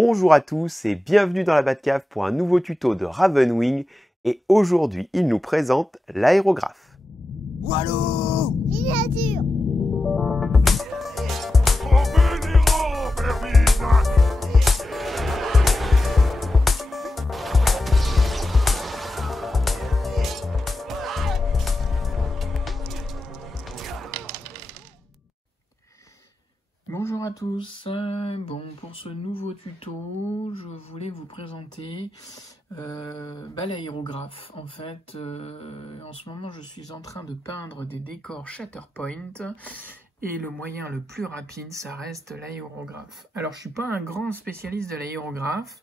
Bonjour à tous et bienvenue dans la Batcave pour un nouveau tuto de Ravenwing et aujourd'hui il nous présente l'aérographe. Walou! Miniature. Bonjour à tous, bon pour ce nouveau tuto je voulais vous présenter l'aérographe. En fait en ce moment je suis en train de peindre des décors Shatterpoint et le moyen le plus rapide ça reste l'aérographe. Alors je suis pas un grand spécialiste de l'aérographe,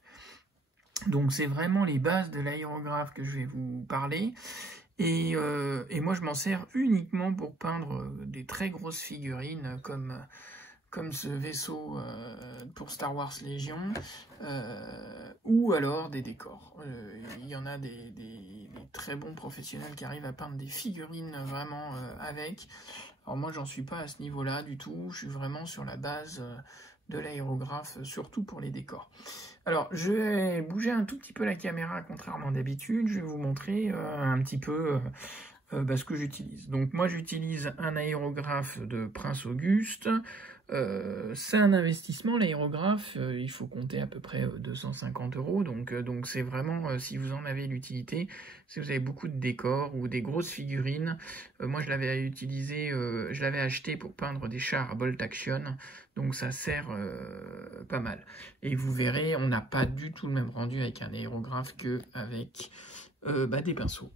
donc c'est vraiment les bases de l'aérographe que je vais vous parler. Et moi je m'en sers uniquement pour peindre des très grosses figurines comme ce vaisseau pour Star Wars Légion, ou alors des décors. Il y en a des très bons professionnels qui arrivent à peindre des figurines vraiment avec. Alors moi j'en suis pas à ce niveau-là du tout, je suis vraiment sur la base de l'aérographe, surtout pour les décors. Alors je vais bouger un tout petit peu la caméra contrairement d'habitude, je vais vous montrer un petit peu ce que j'utilise. Donc moi j'utilise un aérographe de Prince Auguste. C'est un investissement l'aérographe, il faut compter à peu près 250 €, donc c'est vraiment, si vous en avez l'utilité, si vous avez beaucoup de décors ou des grosses figurines, moi je l'avais utilisé, je l'avais acheté pour peindre des chars à bolt action, donc ça sert pas mal. Et vous verrez, on n'a pas du tout le même rendu avec un aérographe qu'avec des pinceaux.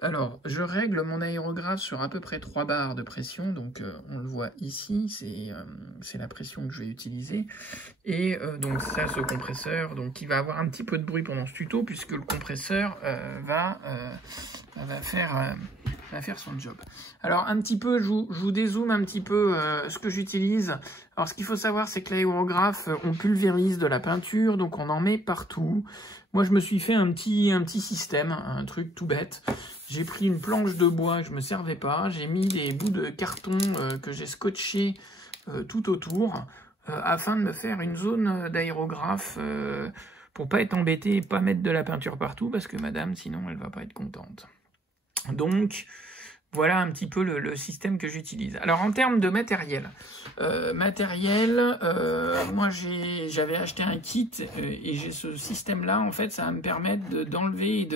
Alors, je règle mon aérographe sur à peu près 3 bars de pression, donc on le voit ici, c'est la pression que je vais utiliser. Et donc ça, ce compresseur, donc il va avoir un petit peu de bruit pendant ce tuto, puisque le compresseur va faire son job. Alors un petit peu, je vous dézoome un petit peu ce que j'utilise. Alors ce qu'il faut savoir, c'est que l'aérographe, on pulvérise de la peinture, donc on en met partout. Moi je me suis fait un petit système, un truc tout bête. J'ai pris une planche de bois, je me servais pas, j'ai mis des bouts de carton que j'ai scotché tout autour, afin de me faire une zone d'aérographe, pour pas être embêté et pas mettre de la peinture partout, parce que madame, sinon elle va pas être contente. Donc, voilà un petit peu le système que j'utilise. Alors, en termes de matériel, moi j'avais acheté un kit et j'ai ce système-là. En fait, ça va me permettre d'enlever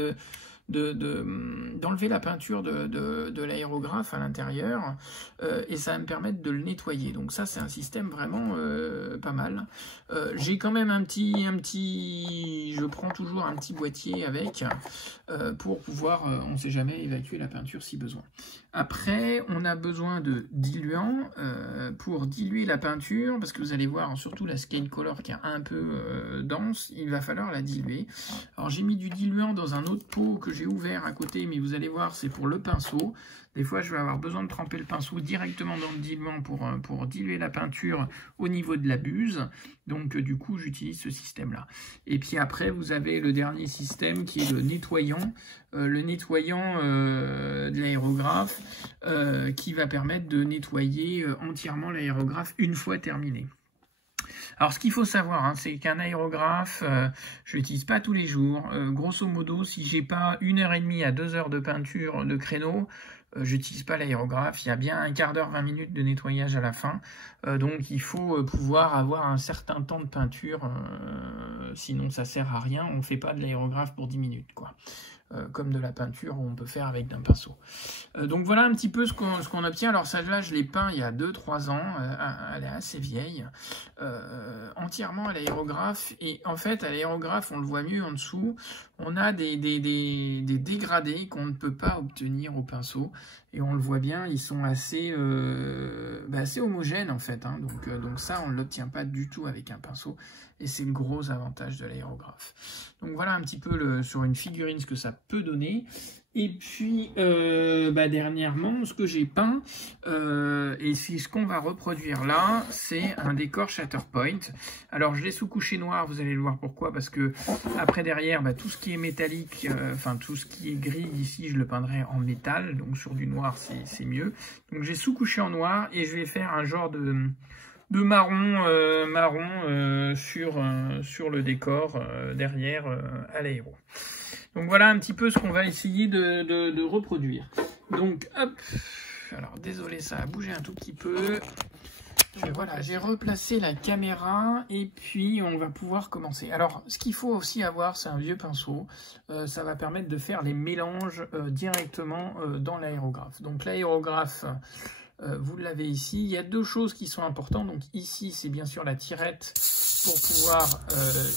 d'enlever la peinture de l'aérographe à l'intérieur et ça va me permettre de le nettoyer. Donc ça, c'est un système vraiment pas mal. J'ai quand même je prends toujours un petit boîtier avec pour pouvoir, on ne sait jamais, évacuer la peinture si besoin. Après, on a besoin de diluant pour diluer la peinture, parce que vous allez voir, surtout la Scale Color qui est un peu dense, il va falloir la diluer. Alors j'ai mis du diluant dans un autre pot que j'ai ouvert à côté, mais vous allez voir, c'est pour le pinceau. Des fois, je vais avoir besoin de tremper le pinceau directement dans le diluant pour diluer la peinture au niveau de la buse. Donc, du coup, j'utilise ce système-là. Et puis après, vous avez le dernier système qui est le nettoyant. De l'aérographe qui va permettre de nettoyer entièrement l'aérographe une fois terminé. Alors, ce qu'il faut savoir, c'est qu'un aérographe, je l'utilise pas tous les jours. Grosso modo, si j'ai pas 1h30 à 2 heures de peinture de créneau, j'utilise pas l'aérographe. Il y a bien un quart d'heure, 20 minutes de nettoyage à la fin. Donc, il faut pouvoir avoir un certain temps de peinture. Sinon, ça sert à rien. On ne fait pas de l'aérographe pour 10 minutes, quoi. Comme de la peinture on peut faire avec un pinceau. Donc voilà un petit peu ce qu'on obtient. Alors celle-là, je l'ai peint il y a 2-3 ans. Elle est assez vieille. Entièrement à l'aérographe. Et en fait, à l'aérographe, on le voit mieux en dessous. On a des dégradés qu'on ne peut pas obtenir au pinceau. Et on le voit bien, ils sont assez homogènes en fait. Donc ça, on ne l'obtient pas du tout avec un pinceau. Et c'est le gros avantage de l'aérographe. Donc voilà un petit peu sur une figurine ce que ça peut donner. Et puis dernièrement, ce que j'ai peint, et ce qu'on va reproduire là, c'est un décor Shatterpoint. Alors je l'ai sous couché noir, vous allez le voir pourquoi, parce que après derrière, tout ce qui est métallique, tout ce qui est gris ici, je le peindrai en métal, donc sur du noir c'est mieux. Donc j'ai sous couché en noir et je vais faire un genre marron sur le décor derrière à l'aéro. Donc voilà un petit peu ce qu'on va essayer de reproduire. Donc hop, alors désolé, ça a bougé un tout petit peu. Voilà, j'ai replacé la caméra et puis on va pouvoir commencer. Alors, ce qu'il faut aussi avoir, c'est un vieux pinceau. Ça va permettre de faire les mélanges directement dans l'aérographe. Donc l'aérographe, vous l'avez ici. Il y a deux choses qui sont importantes. Donc ici, c'est bien sûr la tirette pour pouvoir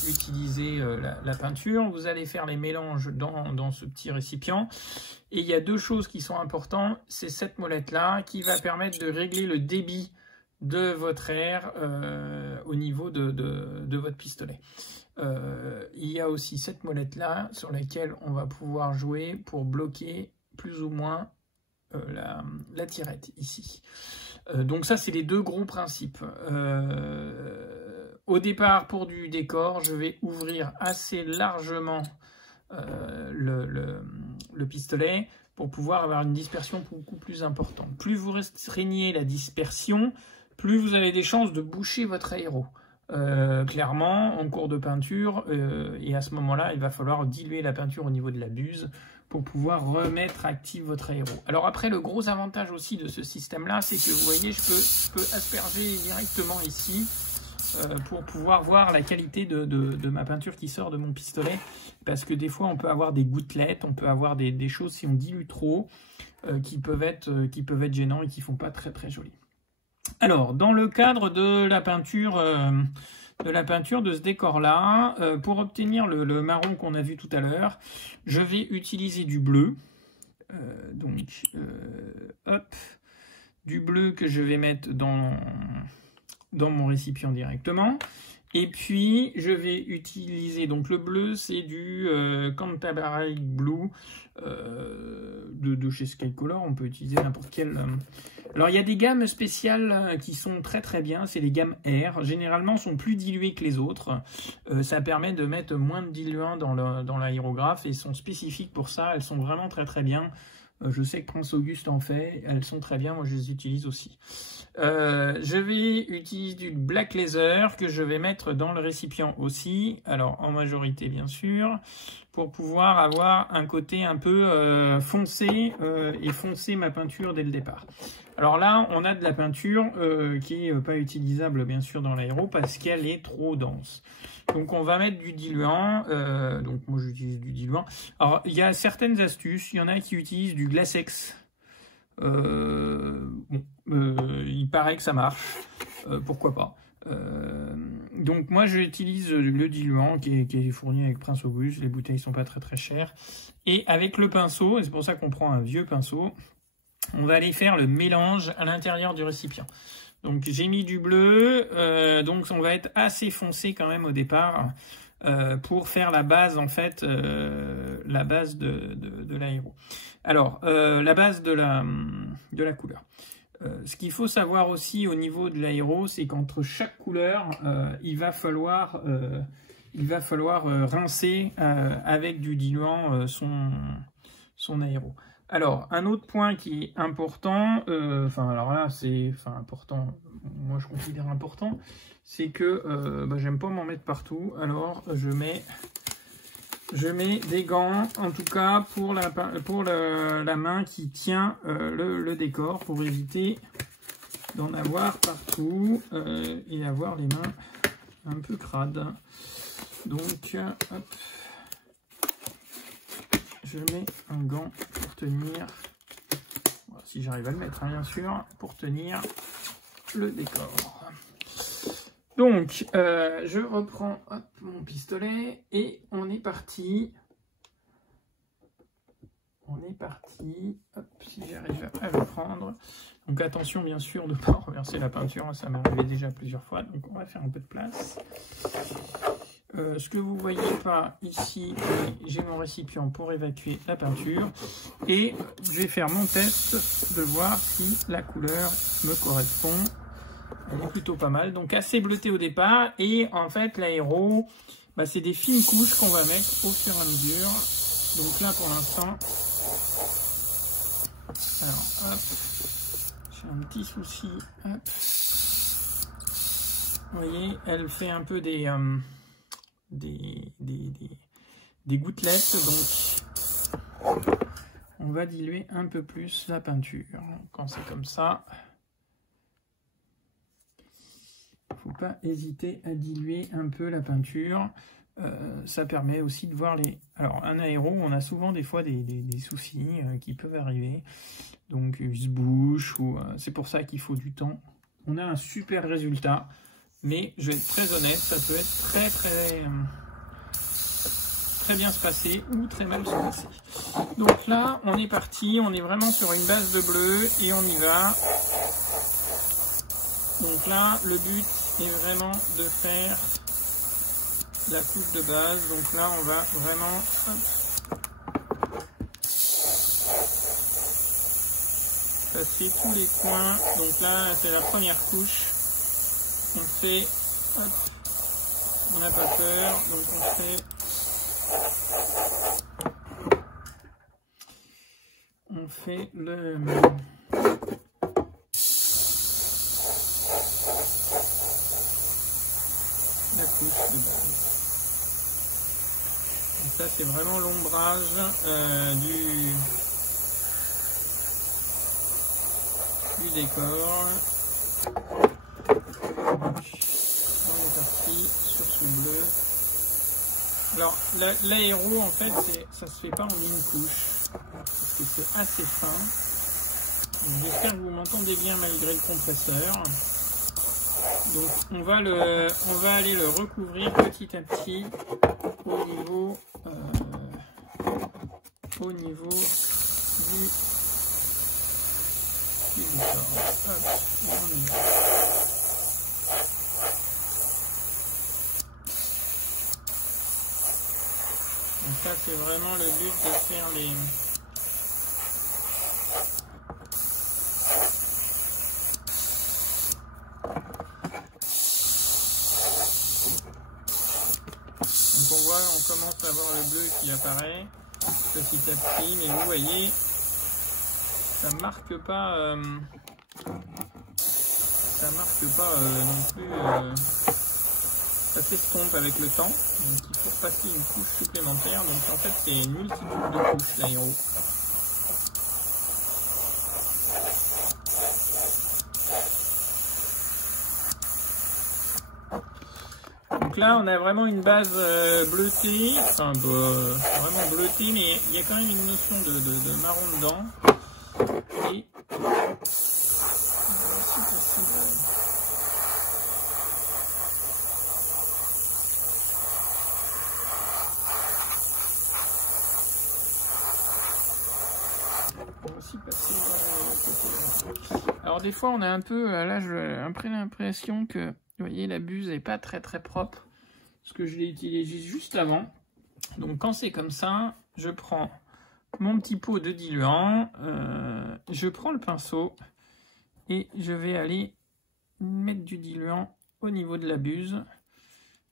utiliser la peinture. Vous allez faire les mélanges dans ce petit récipient. Et il y a deux choses qui sont importantes. C'est cette molette-là qui va permettre de régler le débit de votre air au niveau de votre pistolet. Il y a aussi cette molette là sur laquelle on va pouvoir jouer pour bloquer plus ou moins la tirette ici. Donc ça, c'est les deux gros principes. Au départ, pour du décor, je vais ouvrir assez largement le pistolet pour pouvoir avoir une dispersion beaucoup plus importante. Plus vous restreignez la dispersion, plus vous avez des chances de boucher votre aéro. Clairement, en cours de peinture, et à ce moment-là, il va falloir diluer la peinture au niveau de la buse pour pouvoir remettre active votre aéro. Alors après, le gros avantage aussi de ce système-là, c'est que vous voyez, je peux asperger directement ici pour pouvoir voir la qualité de ma peinture qui sort de mon pistolet, parce que des fois, on peut avoir des gouttelettes, on peut avoir des choses, si on dilue trop, qui peuvent être gênants et qui ne font pas très très joli. Alors, dans le cadre de la peinture de ce décor-là, pour obtenir le marron qu'on a vu tout à l'heure, je vais utiliser du bleu. Hop, du bleu que je vais mettre dans mon récipient directement. Et puis, je vais utiliser, donc le bleu, c'est du Canterbury Blue de chez Skycolor. On peut utiliser n'importe quel... Alors, il y a des gammes spéciales qui sont très très bien, c'est les gammes R. Généralement, sont plus diluées que les autres. Ça permet de mettre moins de diluant dans l'aérographe et sont spécifiques pour ça. Elles sont vraiment très très bien. Je sais que Prince Auguste en fait, elles sont très bien, moi je les utilise aussi. Je vais utiliser du Black Laser que je vais mettre dans le récipient aussi, alors en majorité bien sûr, pour pouvoir avoir un côté un peu foncé et foncer ma peinture dès le départ. Alors là, on a de la peinture qui n'est pas utilisable bien sûr dans l'aéro parce qu'elle est trop dense. Donc on va mettre du diluant, donc moi j'utilise du diluant. Alors il y a certaines astuces, il y en a qui utilisent du Glasex. Il paraît que ça marche, pourquoi pas. Donc moi j'utilise le diluant qui est fourni avec Prince Auguste, les bouteilles sont pas très très chères. Et avec le pinceau, et c'est pour ça qu'on prend un vieux pinceau, on va aller faire le mélange à l'intérieur du récipient. Donc j'ai mis du bleu, donc on va être assez foncé quand même au départ pour faire la base en fait, la base de l'aéro. Alors la base de la couleur. Ce qu'il faut savoir aussi au niveau de l'aéro, c'est qu'entre chaque couleur, il va falloir rincer avec du diluant son aéro. Alors, un autre point qui est important, alors là, c'est important, moi je considère important, c'est que j'aime pas m'en mettre partout, alors je mets des gants, en tout cas pour la main qui tient le décor, pour éviter d'en avoir partout et avoir les mains un peu crades. Donc, hop. Je mets un gant pour tenir, voilà, si j'arrive à le mettre, hein, bien sûr, pour tenir le décor. Donc, je reprends mon pistolet et on est parti. Hop, si j'arrive à le prendre. Donc attention bien sûr de ne pas renverser la peinture, ça m'est arrivé déjà plusieurs fois, donc on va faire un peu de place. Ce que vous ne voyez pas ici, j'ai mon récipient pour évacuer la peinture et je vais faire mon test de voir si la couleur me correspond. Elle est plutôt pas mal, donc assez bleutée au départ et en fait l'aéro, c'est des fines couches qu'on va mettre au fur et à mesure. Donc là pour l'instant, alors hop, j'ai un petit souci, hop. Vous voyez, elle fait un peu des gouttelettes, donc on va diluer un peu plus la peinture. Quand c'est comme ça, il ne faut pas hésiter à diluer un peu la peinture. Ça permet aussi de voir les... Alors, un aéro, on a souvent des fois des soucis qui peuvent arriver. Donc, il se bouche, ou c'est pour ça qu'il faut du temps. On a un super résultat, mais je vais être très honnête, ça peut être très bien se passer ou très mal se passer. Donc là, on est parti, on est vraiment sur une base de bleu et on y va. Donc là, le but est vraiment de faire la couche de base. Donc là, on va vraiment passer tous les coins. Donc là, c'est la première couche. On fait, hop, on n'a pas peur, donc on fait le la couche de base. Donc ça, c'est vraiment l'ombrage du décor. On est parti sur ce bleu. Alors l'aéro en fait ça se fait pas en une couche parce que c'est assez fin. J'espère que vous m'entendez bien malgré le compresseur. Donc on va aller le recouvrir petit à petit au niveau du décor. Hop, on y va. Donc ça c'est vraiment le but de faire les... Donc on voit, on commence à voir le bleu qui apparaît petit à petit, mais vous voyez, ça marque pas non plus, ça s'estompe avec le temps, donc il faut passer une couche supplémentaire, donc en fait c'est une multitude de couches l'aéro. Donc là on a vraiment une base bleutée, enfin vraiment bleutée, mais il y a quand même une notion de marron dedans. Et alors des fois on a un peu, là j'ai un peu l'impression que, vous voyez, la buse n'est pas très propre, parce que je l'ai utilisé juste avant. Donc quand c'est comme ça, je prends mon petit pot de diluant, je prends le pinceau et je vais aller mettre du diluant au niveau de la buse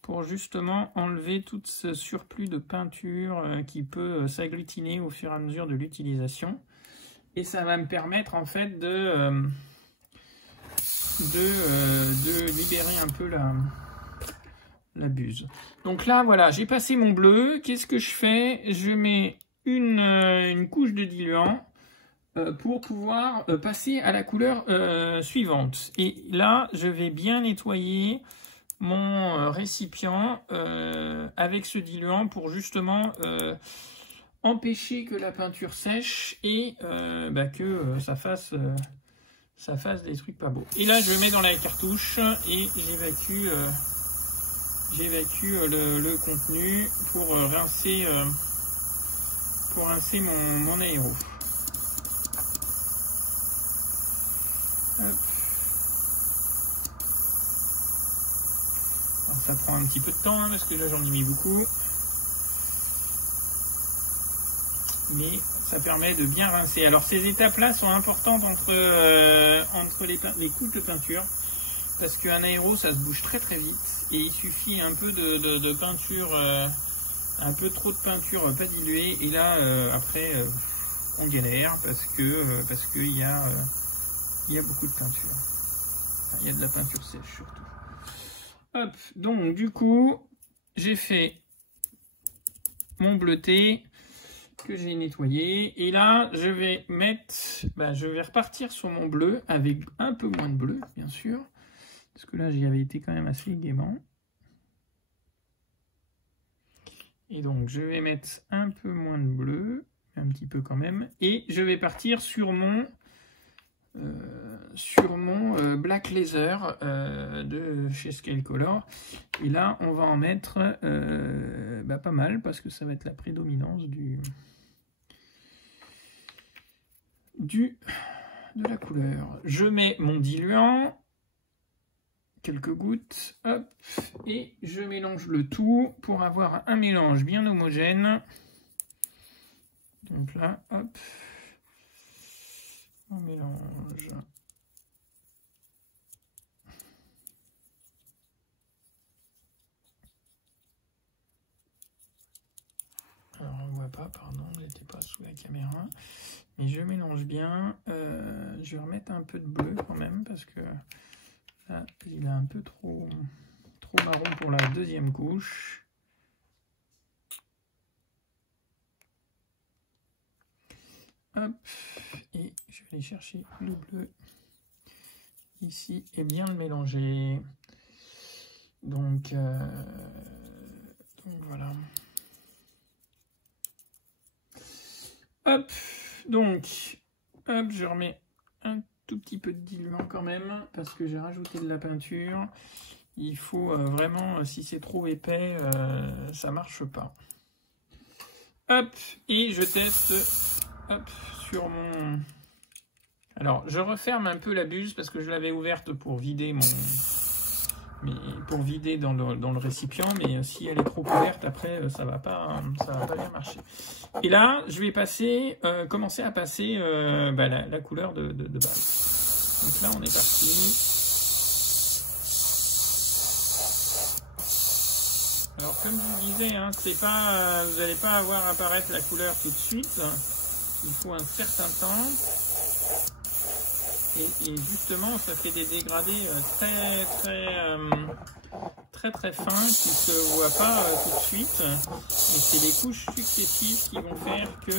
pour justement enlever tout ce surplus de peinture qui peut s'agglutiner au fur et à mesure de l'utilisation. Et ça va me permettre en fait de libérer un peu la buse. Donc là, voilà, j'ai passé mon bleu. Qu'est-ce que je fais? Je mets une couche de diluant pour pouvoir passer à la couleur suivante. Et là, je vais bien nettoyer mon récipient avec ce diluant pour justement empêcher que la peinture sèche et que ça fasse des trucs pas beaux. Et là, je le mets dans la cartouche et j'évacue le contenu pour rincer mon aéro. Hop. Alors, ça prend un petit peu de temps parce que là j'en ai mis beaucoup. Mais ça permet de bien rincer. Alors ces étapes-là sont importantes entre les couches de peinture, parce qu'un aéro ça se bouge très vite et il suffit un peu de peinture, un peu trop de peinture pas diluée, et là après on galère parce que il y a beaucoup de peinture. Enfin, il y a de la peinture sèche surtout. Hop, donc du coup, j'ai fait mon bleuté que j'ai nettoyé. Et là, je vais mettre, je vais repartir sur mon bleu avec un peu moins de bleu, bien sûr. Parce que là, j'y avais été quand même assez gaiement. Et donc, je vais mettre un peu moins de bleu, un petit peu quand même. Et je vais partir sur mon Black Laser de chez Scalecolor. Et là, on va en mettre pas mal parce que ça va être la prédominance de la couleur. Je mets mon diluant, quelques gouttes, hop, et je mélange le tout pour avoir un mélange bien homogène. Donc là, hop, on mélange. Alors on ne voit pas, pardon, il n'était pas sous la caméra. Mais je mélange bien. Je vais remettre un peu de bleu quand même parce que là, il est un peu trop marron pour la deuxième couche. Hop, et je vais aller chercher le bleu ici et bien le mélanger. Donc voilà. Hop, donc, hop, je remets un tout petit peu de diluant quand même, parce que j'ai rajouté de la peinture. Il faut vraiment, si c'est trop épais, ça marche pas. Hop, et je teste, hop, sur mon... Alors, je referme un peu la buse, parce que je l'avais ouverte pour vider dans le récipient, mais si elle est trop ouverte, après, ça va pas bien marcher. Et là, je vais commencer à passer la couleur de base. Donc là, on est parti. Alors, comme je vous disais, hein, vous n'allez pas avoir apparaître la couleur tout de suite. Il faut un certain temps. Et justement, ça fait des dégradés très fins qui ne se voient pas tout de suite. Et c'est les couches successives qui vont faire que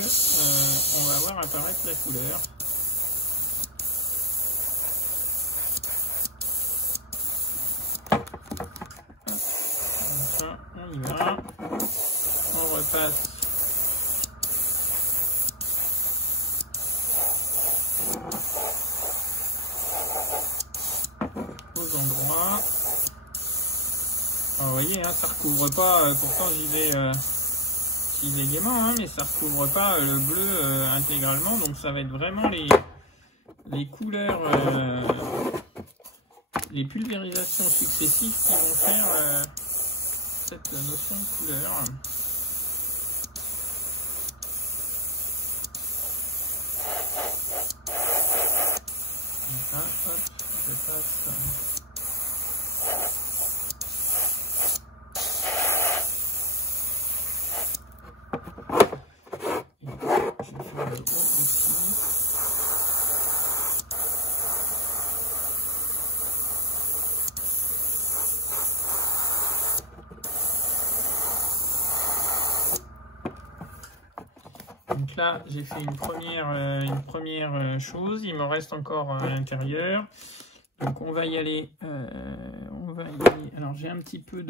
on va voir apparaître la couleur. Comme ça, on y va. On repasse. Endroits. Alors, vous voyez, hein, ça recouvre pas, pourtant j'y vais gaiement, hein, mais ça recouvre pas le bleu intégralement, donc ça va être vraiment les couleurs, les pulvérisations successives qui vont faire cette notion de couleur. Là, hop, je passe. Donc là, j'ai fait une première chose. Il me reste encore à l'intérieur. Donc on va y aller. Alors j'ai un petit peu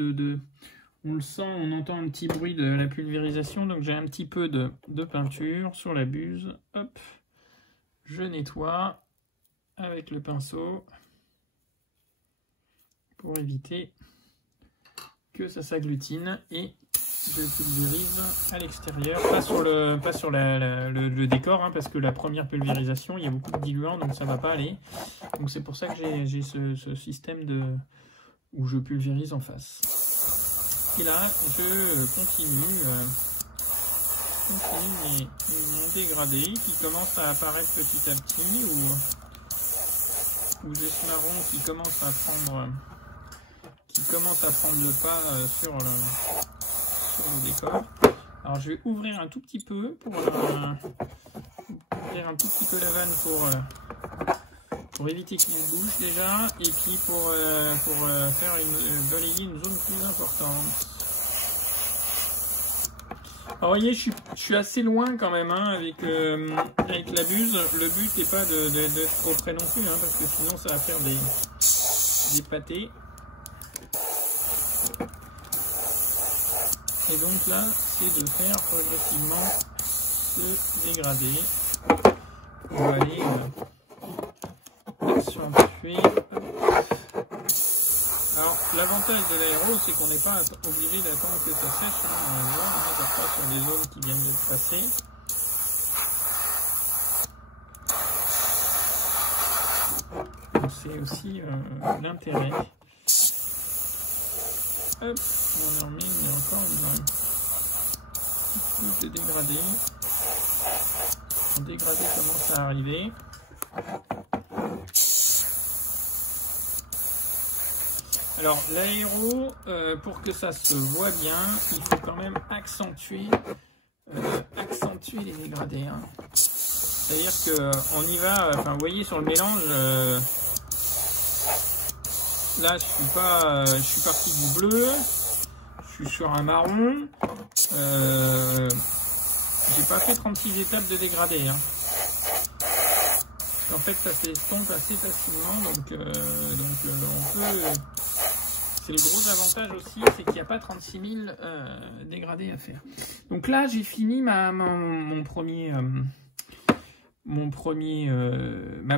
on le sent, on entend un petit bruit de la pulvérisation. Donc j'ai un petit peu de peinture sur la buse. Hop, je nettoie avec le pinceau pour éviter que ça s'agglutine et je pulvérise à l'extérieur, pas sur le décor, hein, parce que la première pulvérisation, il y a beaucoup de diluant, donc ça va pas aller. Donc c'est pour ça que j'ai ce système où je pulvérise en face. Et là, je continue mon dégradé qui commence à apparaître petit à petit, où j'ai ce marron qui commence à prendre le pas sur le décor. Alors je vais ouvrir un tout petit peu ouvrir un tout petit peu la vanne pour éviter qu'il se bouge déjà, et puis pour faire balayer une zone plus importante. Alors, vous voyez, je suis assez loin quand même hein, avec la buse. Le but n'est pas d'être trop près non plus, hein, parce que sinon ça va faire des pâtés. Et donc là, c'est de faire progressivement se dégrader pour aller accentuer. Alors, l'avantage de l'aéro, c'est qu'on n'est pas obligé d'attendre que ça sèche. Hein. On va voir, hein, parfois sur des zones qui viennent de passer. C'est aussi l'intérêt. Hop, on en met encore une couche de dégradé. Le dégradé commence à arriver. Alors l'aéro, pour que ça se voit bien, il faut quand même accentuer les dégradés. Hein. C'est-à-dire qu'on y va, enfin vous voyez sur le mélange, là je suis parti du bleu, je suis sur un marron, j'ai pas fait 36 étapes de dégradé. Hein. En fait ça s'estompe assez facilement, donc on peut... C'est le gros avantage aussi, c'est qu'il n'y a pas 36 000 dégradés à faire. Donc là, j'ai fini ma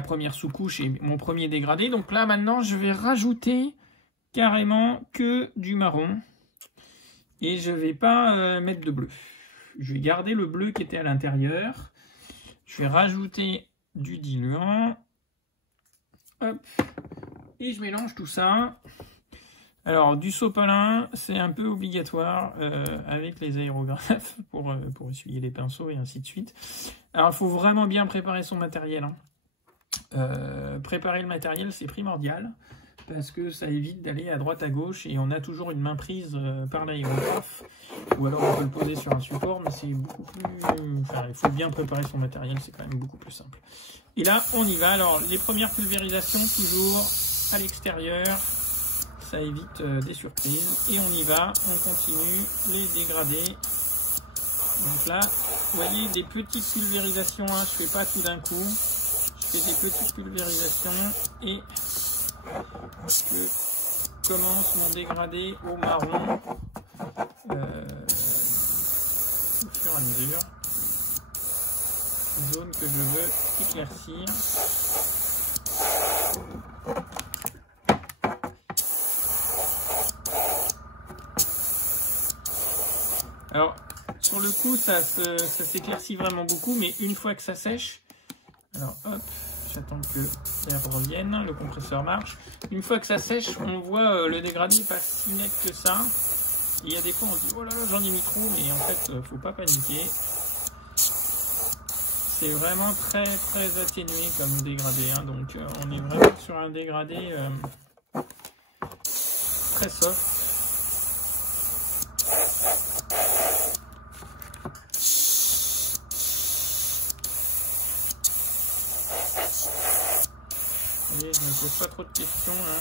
première sous-couche et mon premier dégradé. Donc là, maintenant, je vais rajouter carrément que du marron. Et je ne vais pas mettre de bleu. Je vais garder le bleu qui était à l'intérieur. Je vais rajouter du diluant. Hop. Et je mélange tout ça. Alors, du sopalin, c'est un peu obligatoire avec les aérographes pour essuyer les pinceaux et ainsi de suite. Alors, il faut vraiment bien préparer son matériel. Hein. Préparer le matériel, c'est primordial parce que ça évite d'aller à droite à gauche et on a toujours une main prise par l'aérographe. Ou alors, on peut le poser sur un support, mais c'est beaucoup plus... Enfin, il faut bien préparer son matériel, c'est quand même beaucoup plus simple. Et là, on y va. Alors, les premières pulvérisations, toujours à l'extérieur. Ça évite des surprises. Et on y va, on continue les dégradés. Donc là, vous voyez, des petites pulvérisations, hein, je ne fais pas tout d'un coup. Je fais des petites pulvérisations et je commence mon dégradé au marron au fur et à mesure. Zone que je veux éclaircir. Alors, sur le coup, ça s'éclaircit vraiment beaucoup, mais une fois que ça sèche, alors hop, j'attends que l'air revienne, le compresseur marche. Une fois que ça sèche, on voit le dégradé pas si net que ça. Il y a des fois, on dit, oh là là, j'en ai mis trop, mais en fait, faut pas paniquer. C'est vraiment très très atténué comme dégradé, hein, donc on est vraiment sur un dégradé très soft. Je ne me pose pas trop de questions. Hein.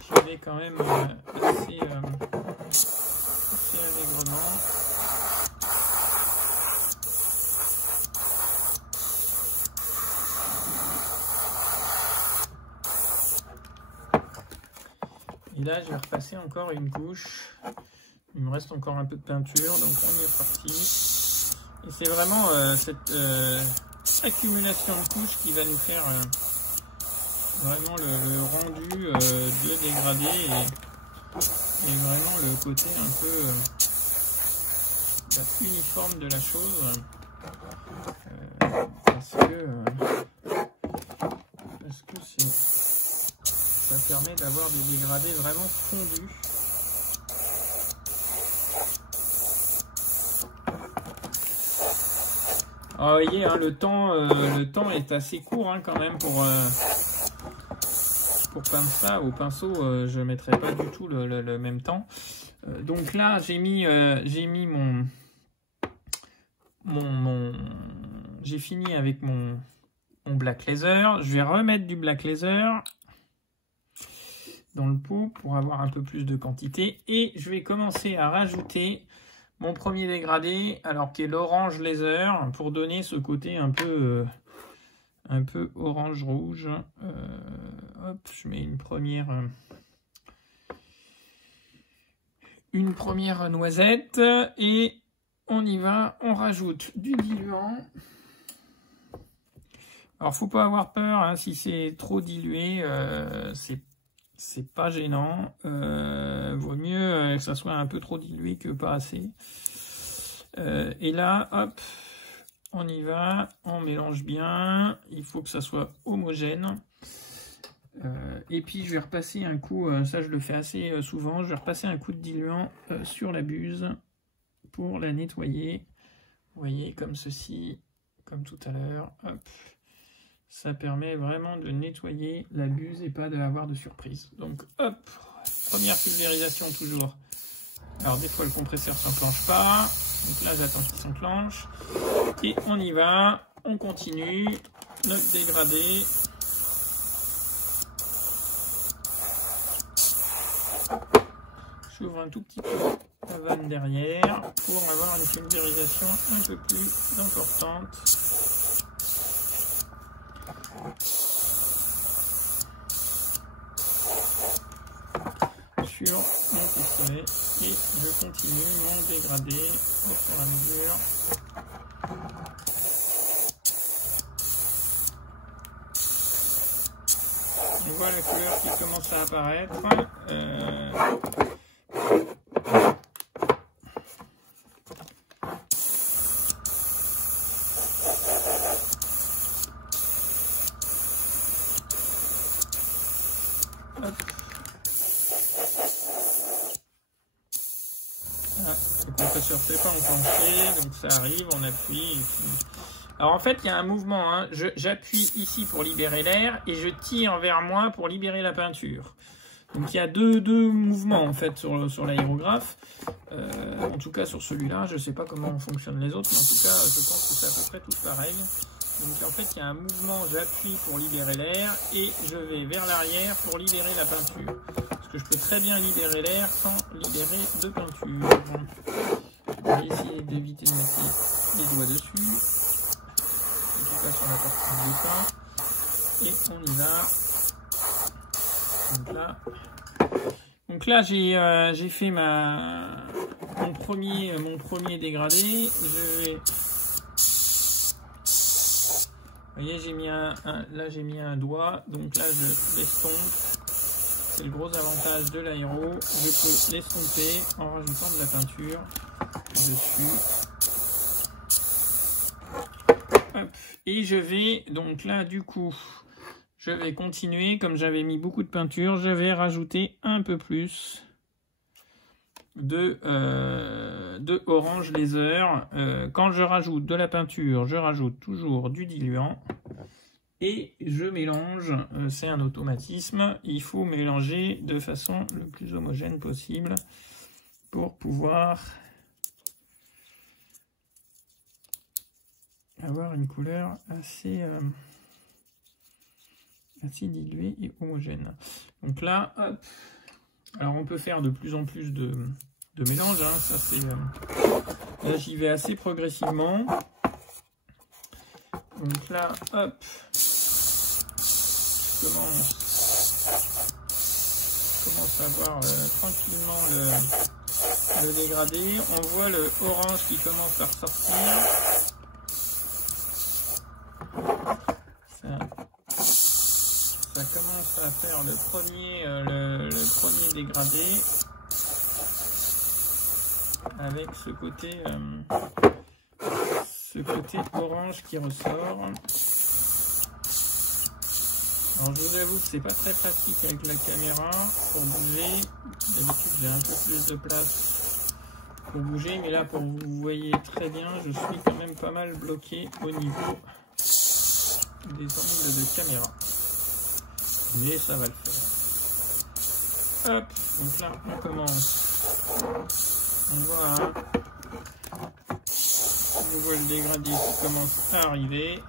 Je vais quand même assez allègrement. Et là, je vais repasser encore une couche. Il me reste encore un peu de peinture, donc on est parti. Et c'est vraiment cette accumulation de couches qui va nous faire... vraiment le rendu de dégradé et vraiment le côté un peu uniforme de la chose parce que ça permet d'avoir des dégradés vraiment fondus. Alors, vous voyez, hein, le temps est assez court hein, quand même pour peindre ça. Au pinceau, je ne mettrai pas du tout le même temps. Donc là, j'ai mis j'ai fini avec mon mon black laser. Je vais remettre du black laser dans le pot pour avoir un peu plus de quantité. Et je vais commencer à rajouter mon premier dégradé, alors qui est l'orange laser, pour donner ce côté un peu orange-rouge. Hop, je mets une première noisette et on y va. On rajoute du diluant. Alors, faut pas avoir peur, hein, si c'est trop dilué, c'est pas gênant. Vaut mieux que ça soit un peu trop dilué que pas assez. Et là, hop, on y va, on mélange bien. Il faut que ça soit homogène. Et puis, je vais repasser un coup, ça je le fais assez souvent, je vais repasser un coup de diluant sur la buse pour la nettoyer. Vous voyez, comme ceci, comme tout à l'heure. Hop. Ça permet vraiment de nettoyer la buse et pas d'avoir de surprise. Donc, hop, première pulvérisation toujours. Alors, des fois, le compresseur ne s'enclenche pas. Donc là, j'attends qu'il s'enclenche. Et on y va. On continue. Notre dégradé. J'ouvre un tout petit peu la vanne derrière pour avoir une pulvérisation un peu plus importante. Sur mon pistolet et je continue mon dégradé au fur et à mesure. On voit la couleur qui commence à apparaître. Le compresseur ne s'est pas enclenché, donc ça arrive, on appuie. Et puis... Alors en fait, il y a un mouvement. Hein. J'appuie ici pour libérer l'air et je tire vers moi pour libérer la peinture. Donc il y a deux mouvements en fait sur l'aérographe. En tout cas sur celui-là, je ne sais pas comment fonctionnent les autres, mais en tout cas, je pense que c'est à peu près tous pareil. Donc en fait, il y a un mouvement, j'appuie pour libérer l'air et je vais vers l'arrière pour libérer la peinture. Parce que je peux très bien libérer l'air sans libérer de peinture. Je vais essayer d'éviter de mettre les doigts dessus. En tout cas sur la partie du dessin. Et on y va. Donc là j'ai fait mon premier dégradé. Je vais... Vous voyez, là j'ai mis un doigt, donc là je l'estompe. C'est le gros avantage de l'aéro. Je peux l'estomper en rajoutant de la peinture dessus. Hop. Et je vais, donc là du coup, je vais continuer. Comme j'avais mis beaucoup de peinture, je vais rajouter un peu plus de orange laser. Quand je rajoute de la peinture, je rajoute toujours du diluant et je mélange. C'est un automatisme, il faut mélanger de façon le plus homogène possible pour pouvoir avoir une couleur assez diluée et homogène. Donc là, hop. Alors on peut faire de plus en plus de mélange, hein. Ça c'est là j'y vais assez progressivement. Donc là, hop, je commence à voir tranquillement le dégradé. On voit le orange qui commence à ressortir. Ça commence à faire le premier dégradé avec ce côté orange qui ressort. Alors je vous avoue que c'est pas très pratique avec la caméra pour bouger. D'habitude j'ai un peu plus de place pour bouger, mais là pour vous voyez très bien, je suis quand même pas mal bloqué au niveau des angles de caméra. Mais ça va le faire. Hop, donc là on commence. On voit le dégradé qui commence à arriver.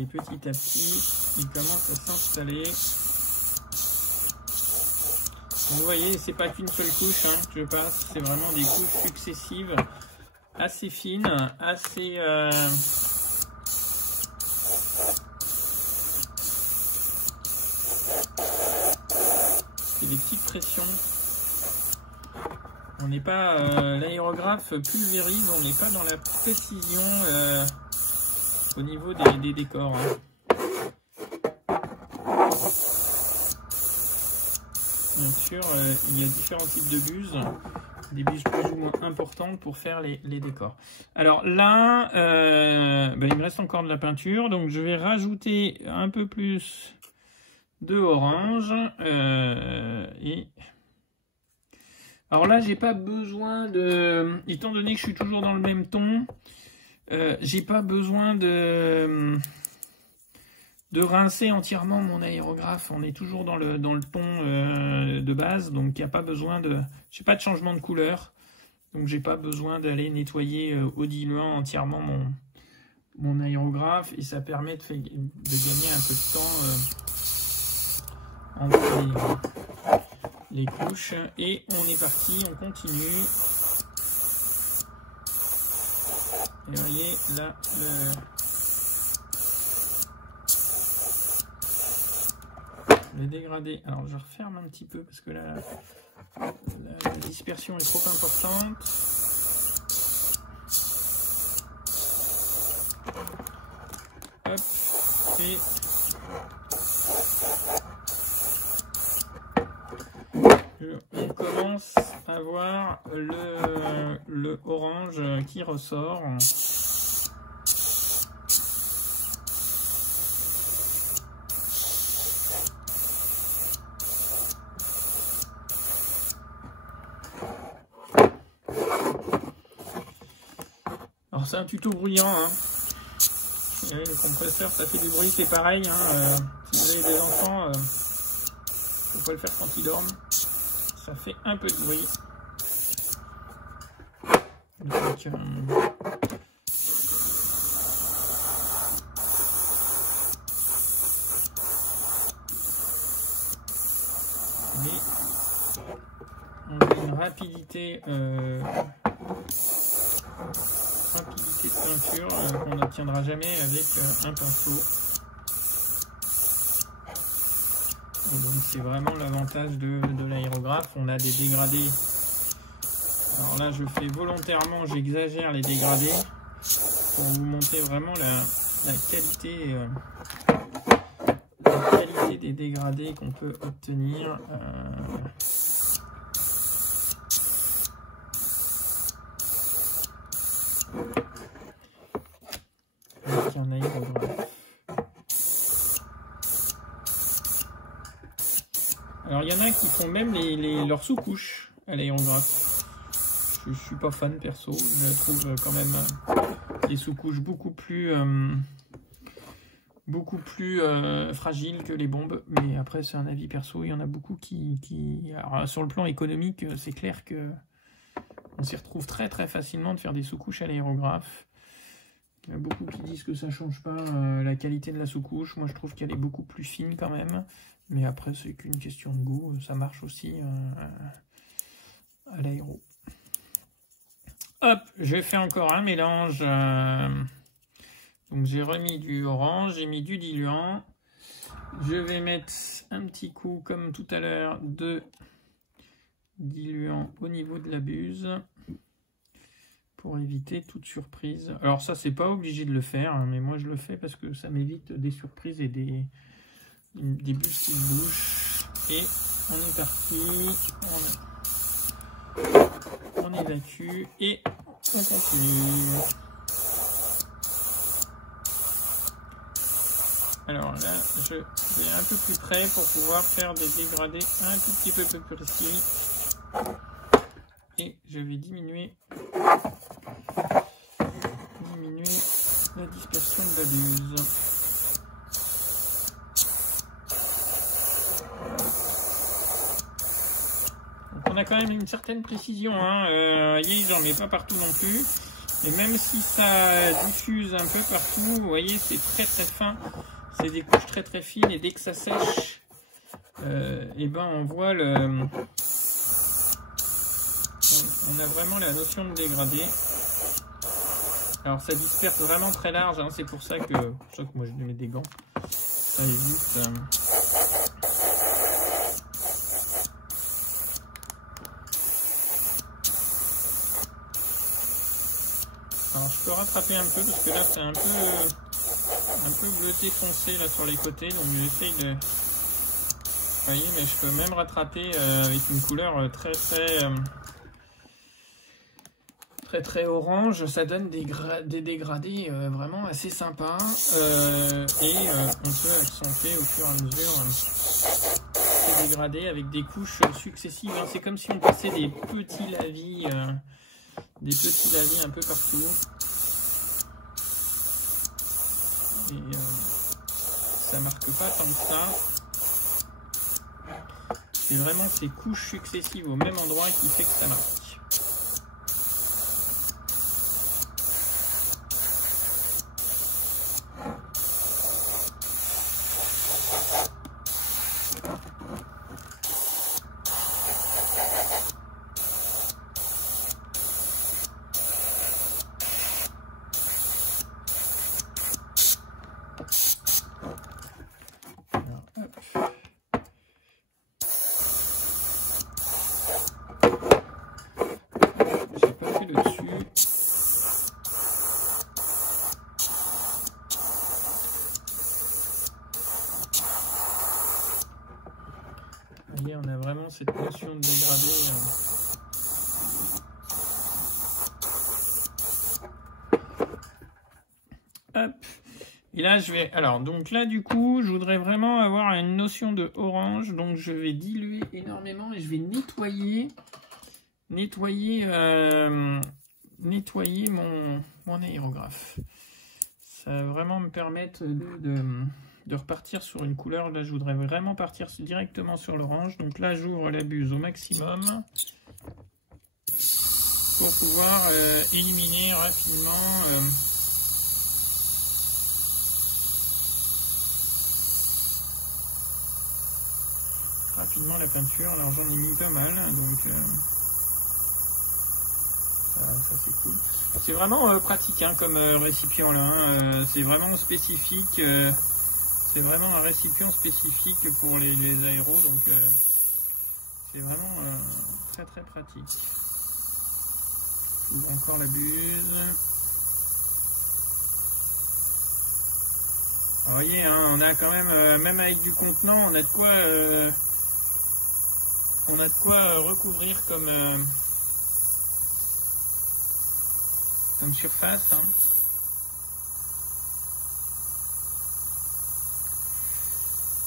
Et petit à petit, il commence à s'installer. Vous voyez, c'est pas qu'une seule couche hein, que je passe, c'est vraiment des couches successives, assez fines, assez... C'est des petites pressions. On n'est pas... l'aérographe pulvérise, on n'est pas dans la précision au niveau des décors. Hein. Bien sûr, il y a différents types de buses, des buses plus ou moins importantes pour faire les décors. Alors là, il me reste encore de la peinture, donc je vais rajouter un peu plus de orange. Alors là, j'ai pas besoin de... Étant donné que je suis toujours dans le même ton, j'ai pas besoin de rincer entièrement mon aérographe. On est toujours dans le ton de base, donc il n'y a pas besoin de... J'ai pas de changement de couleur, donc j'ai pas besoin d'aller nettoyer au diluant entièrement mon aérographe, et ça permet de gagner un peu de temps entre les couches. Et on est parti, on continue. Et vous voyez là le dégradé. Alors je referme un petit peu parce que la dispersion est trop importante. Hop, et on commence à voir le orange qui ressort. Alors c'est un tuto bruyant, hein. Les compresseurs, ça fait du bruit qui est pareil, hein. Si vous avez des enfants, faut pas le faire quand ils dorment. Ça fait un peu de bruit. Donc, mais on a une rapidité de peinture qu'on n'obtiendra jamais avec un pinceau. Et donc c'est vraiment l'avantage de l'aérographe. On a des dégradés. Alors là je fais volontairement, j'exagère les dégradés pour vous montrer vraiment la qualité des dégradés qu'on peut obtenir. Avec un aérographe. Alors il y en a qui font même leurs sous-couches à l'aérographe. Je suis pas fan perso, je trouve quand même les sous-couches beaucoup plus fragiles que les bombes. Mais après c'est un avis perso, il y en a beaucoup qui... Alors, sur le plan économique, c'est clair que on s'y retrouve très très facilement de faire des sous-couches à l'aérographe. Il y a beaucoup qui disent que ça ne change pas la qualité de la sous-couche. Moi je trouve qu'elle est beaucoup plus fine quand même. Mais après, c'est qu'une question de goût. Ça marche aussi à l'aéro. Hop, je fais encore un mélange. Donc, j'ai remis du orange, j'ai mis du diluant. Je vais mettre un petit coup, comme tout à l'heure, de diluant au niveau de la buse pour éviter toute surprise. Alors ça, c'est pas obligé de le faire, hein, mais moi, je le fais parce que ça m'évite des surprises et des buses qui bougent. Et on est parti, on évacue et on continue. Alors là, je vais un peu plus près pour pouvoir faire des dégradés un tout petit peu plus précis. Et je vais diminuer la dispersion de la buse. On a quand même une certaine précision, hein. Voyez, j'en mets pas partout non plus. Et même si ça diffuse un peu partout, vous voyez, c'est très très fin. C'est des couches très très fines et dès que ça sèche, et ben on voit le... On a vraiment la notion de dégradé. Alors ça disperse vraiment très large, hein, c'est pour ça que... Je crois que moi je vais mettre des gants. Ça évite... Alors je peux rattraper un peu parce que là c'est un peu bleuté foncé là sur les côtés, donc j'essaye de... Vous voyez, mais je peux même rattraper avec une couleur très orange, ça donne des dégradés vraiment assez sympas et on peut accentuer au fur et à mesure ces dégradés avec des couches successives. Hein. C'est comme si on passait des petits lavis un peu partout. Et ça marque pas tant que ça. C'est vraiment ces couches successives au même endroit qui fait que ça marque. Voyez, on a vraiment cette notion de dégradé. Hop. Et là, je vais... Alors, donc là, du coup, je voudrais vraiment avoir une notion de orange. Donc, je vais diluer énormément et je vais nettoyer mon aérographe. Ça va vraiment me permettre de repartir sur une couleur. Là, je voudrais vraiment partir directement sur l'orange. Donc là, j'ouvre la buse au maximum pour pouvoir éliminer rapidement la peinture. Alors j'en ai mis pas mal, donc ça c'est cool. C'est vraiment pratique hein, comme récipient là. Hein. C'est vraiment spécifique. C'est vraiment un récipient spécifique pour les aéros, donc c'est vraiment très très pratique. J'ouvre encore la buse. Vous voyez, hein, on a quand même avec du contenant, on a de quoi recouvrir comme surface. Hein.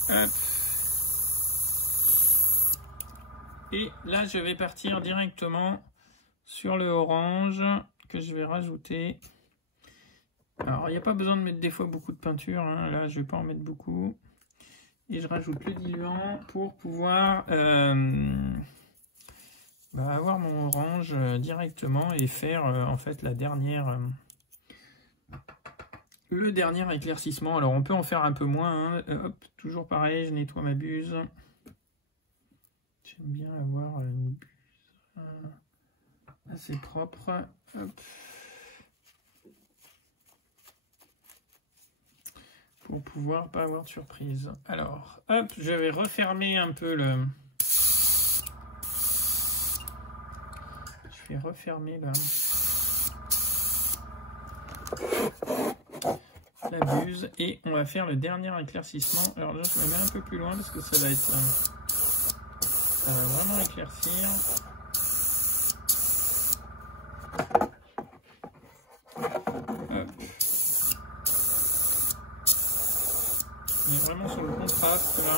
Hop. Et là, je vais partir directement sur le orange que je vais rajouter. Alors, il n'y a pas besoin de mettre des fois beaucoup de peinture. Hein. Là, je ne vais pas en mettre beaucoup. Et je rajoute le diluant pour pouvoir avoir mon orange directement et faire en fait le dernier éclaircissement. Alors on peut en faire un peu moins. Hein. Hop, toujours pareil, je nettoie ma buse. J'aime bien avoir une buse assez propre. Hop. Pour pouvoir pas avoir de surprise. Alors, hop, je vais refermer un peu le... Je vais refermer la buse et on va faire le dernier éclaircissement. Alors là, je me mets un peu plus loin parce que ça va vraiment éclaircir. Hop. On est vraiment sur le contraste là.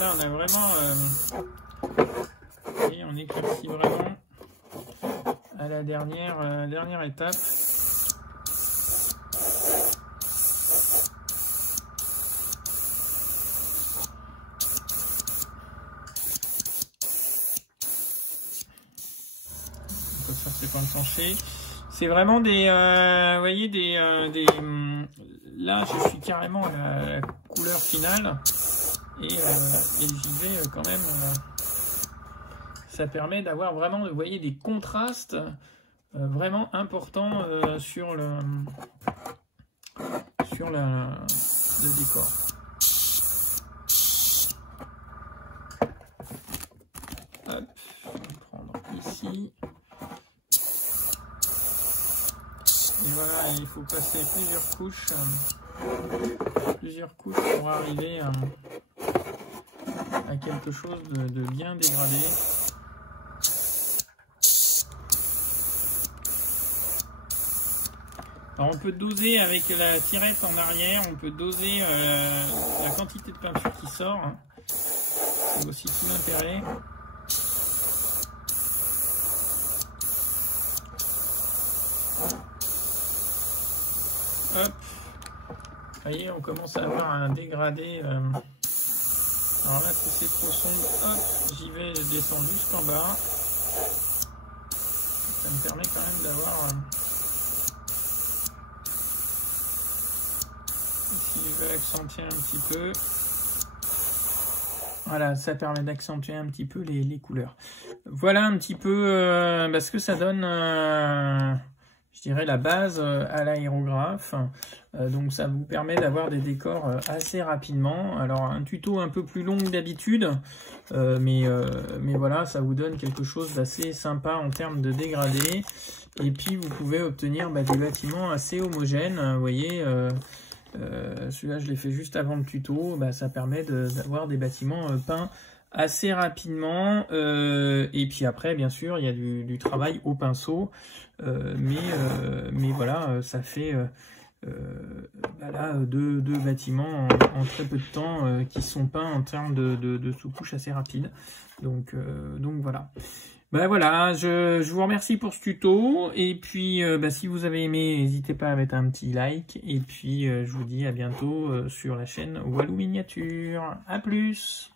là, on a vraiment... et on éclaircit vraiment à la dernière étape. Comme ça, c'est pas penché. C'est vraiment des, vous voyez, là, je suis carrément à la couleur finale et j'y vais quand même. Ça permet d'avoir vraiment, vous voyez, des contrastes vraiment importants sur le décor. Hop, on va prendre ici. Et voilà, il faut passer plusieurs couches pour arriver à quelque chose de bien dégradé. Alors on peut doser avec la tirette en arrière, on peut doser la quantité de peinture qui sort. C'est aussi tout l'intérêt. Hop, vous voyez, on commence à avoir un dégradé. Alors là, si c'est trop sombre, hop, j'y vais, je descends jusqu'en bas. Ça me permet quand même d'avoir... si je veux accentuer un petit peu, voilà, ça permet d'accentuer un petit peu les couleurs. Voilà un petit peu ce que ça donne, je dirais, la base à l'aérographe. Donc ça vous permet d'avoir des décors assez rapidement. Alors un tuto un peu plus long que d'habitude, mais voilà, ça vous donne quelque chose d'assez sympa en termes de dégradé. Et puis vous pouvez obtenir des bâtiments assez homogènes, vous voyez. Celui-là, je l'ai fait juste avant le tuto. Ça permet d'avoir des bâtiments peints assez rapidement. Et puis après, bien sûr, il y a du travail au pinceau. Mais voilà, ça fait là, deux bâtiments en très peu de temps qui sont peints en termes de sous-couche assez rapide. Donc voilà. Voilà, je vous remercie pour ce tuto, et puis si vous avez aimé, n'hésitez pas à mettre un petit like, et puis je vous dis à bientôt sur la chaîne Walou Miniature. À plus!